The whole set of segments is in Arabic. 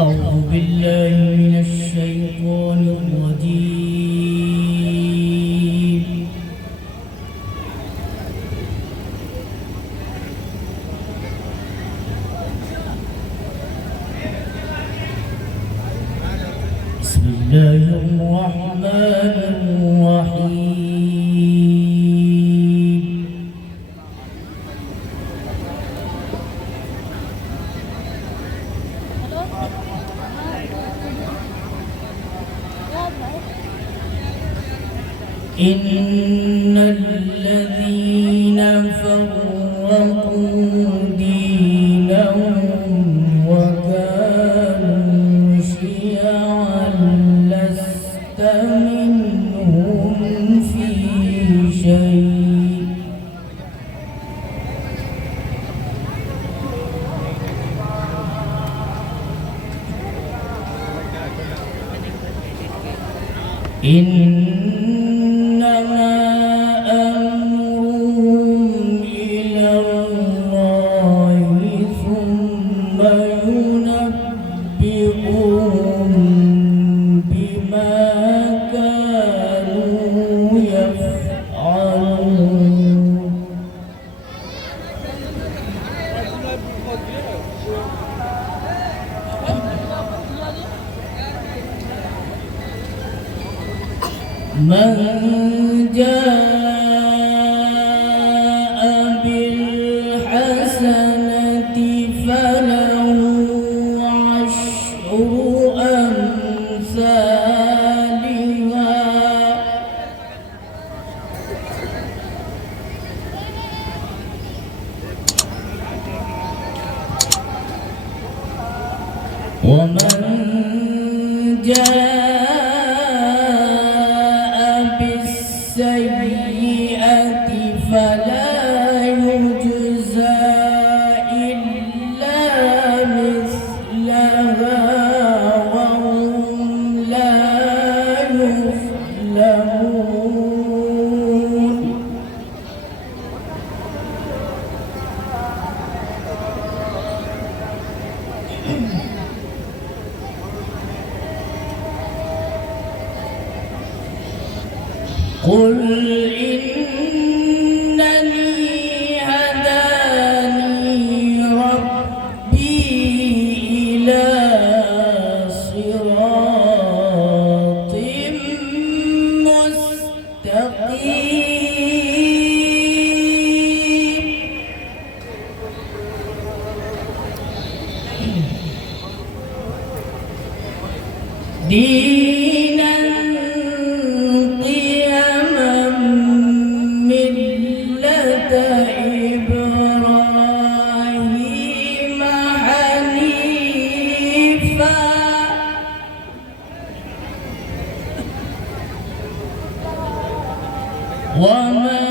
أعوذ بالله من الشيطان الرجيم. بسم الله الرحمن الرحيم. إن الذين فرقوا دينهم وكانوا شيعا لست منهم في شيء إنما أمرهم إلى الله ثم ينبئهم بما كانوا يفعلون. من جاء بالحسنة فله عشر أمثالها ومن جاء بالسيئة فلا يجزى إلا مثلها وهم لا يظلمون. قل إنني هداني ربي إلى صراط مستقيم دينا ملة إبراهيم حنيفا وما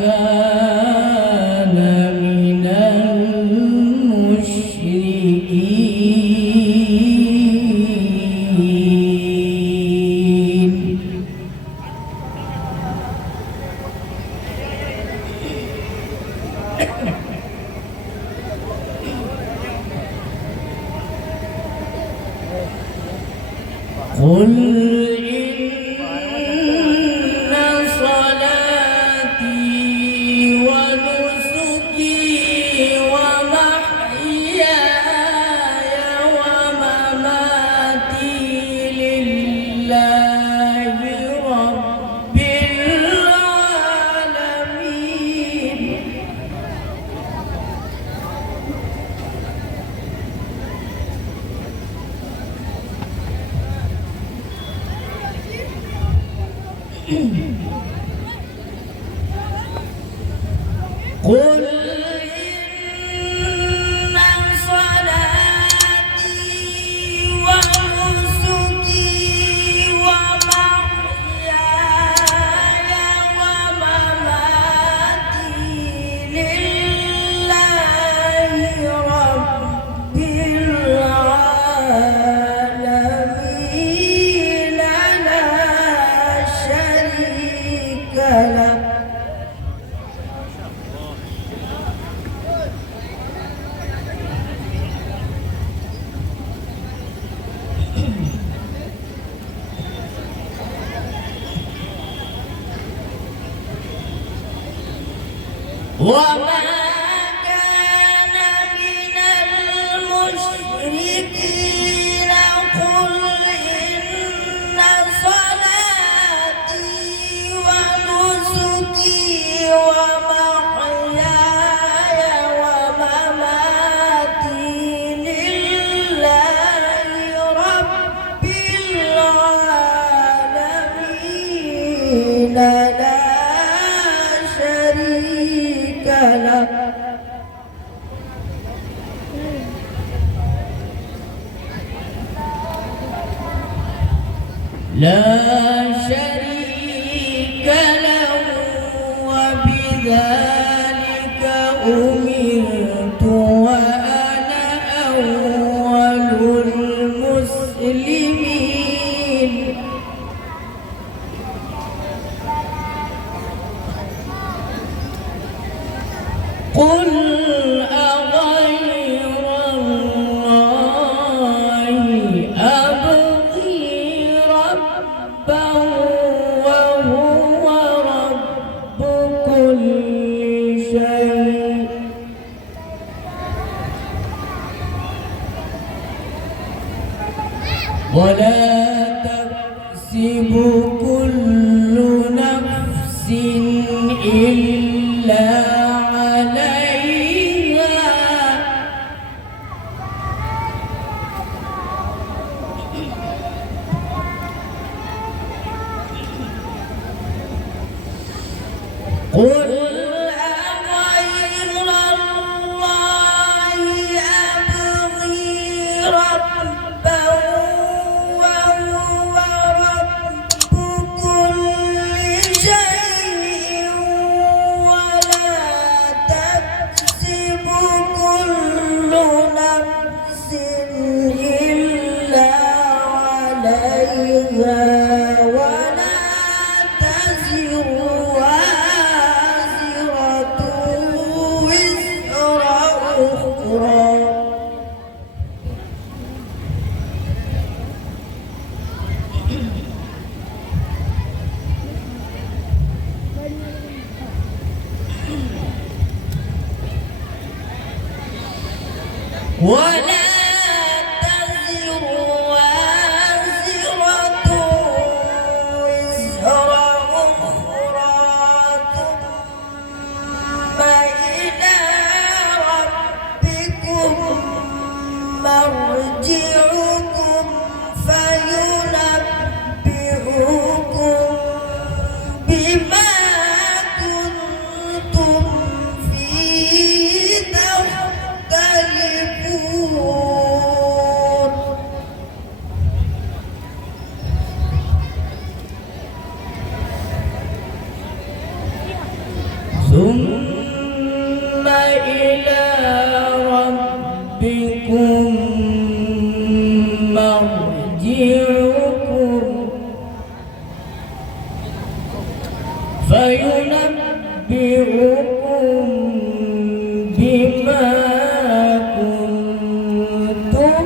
كان من المشركين. قل إن صلاتي ونسكي ومحياي ومماتي لله رب العالمين. وما كان من المشركين قل إن صلاتي ونسكي ومحياي ومماتي لله رب العالمين لا شريك له وبذلك أمرت وأنا أول المسلمين قل أغير الله أبغي ربا وهو رب كل شيء ولا تكسب كل نفس إلا عليها قل أغير الله أبغي ربا وهو رب كل شيء ولا تكسب كل نفس إلا عليها ولا تزر وازرة وزر أخرى ولا تزر وازرة وزر أخرى ثم إلى ربكم مرجعكم فينبئكم بما كنتم فيه تختلفون ثم إلى ربكم مرجعكم فينبئكم بما كنتم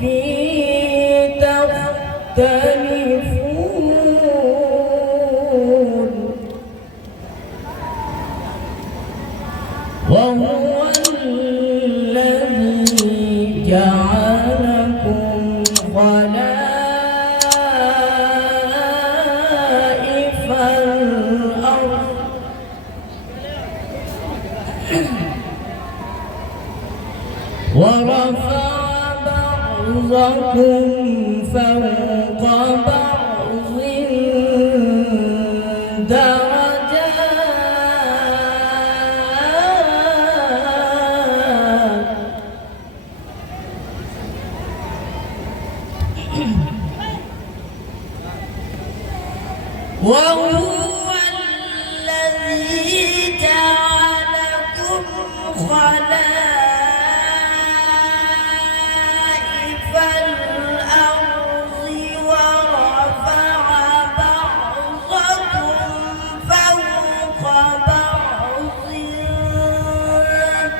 فيه تختلفون وهو الذي جعلكم خلائف الأرض ورفع بعضكم فوق بعض درجات وهو الذي جعلكم خلائف الأرض ورفع بعضكم فوق بعض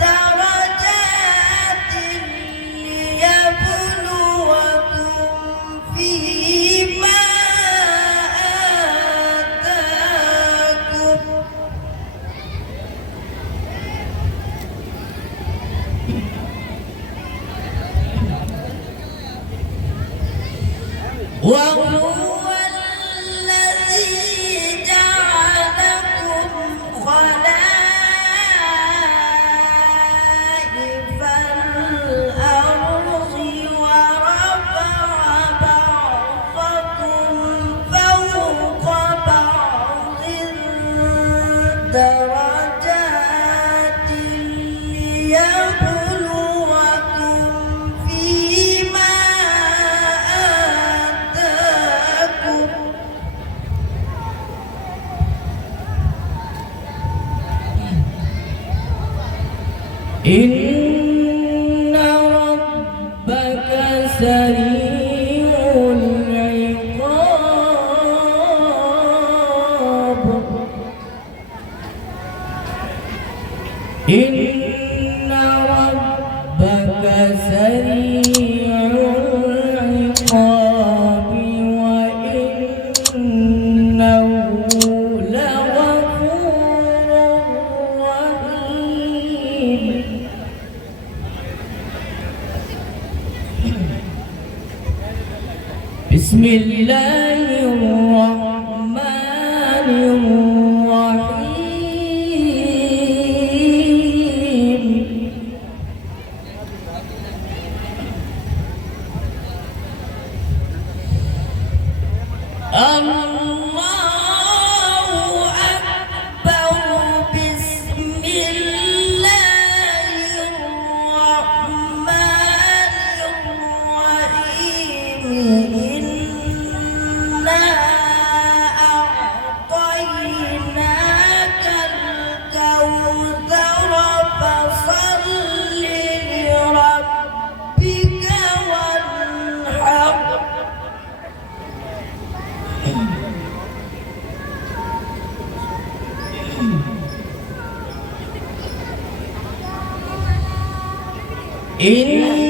درجات ليبلوكم فيما آتاكم وهو الذي جعلكم خلائف الأرض ورفع بعضكم فوق بعض درجات ليبلوكم فيما آتاكم إن ربك سريع العقاب إن ربك سريع العقاب وإنه لغفور رحيم بسم الله الرحمن الرحيم الله أكبر بسم الله الرحمن الرحيم إنا أعطيناك الكوثر فصل لربك وانحر إنا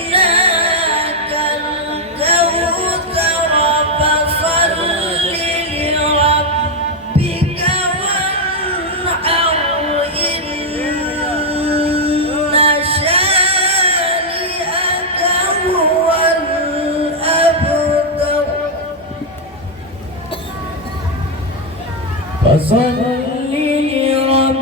أعطيناك الكوثر فصل لربك وانحر إن شانئك هو الأبتر فصل لربك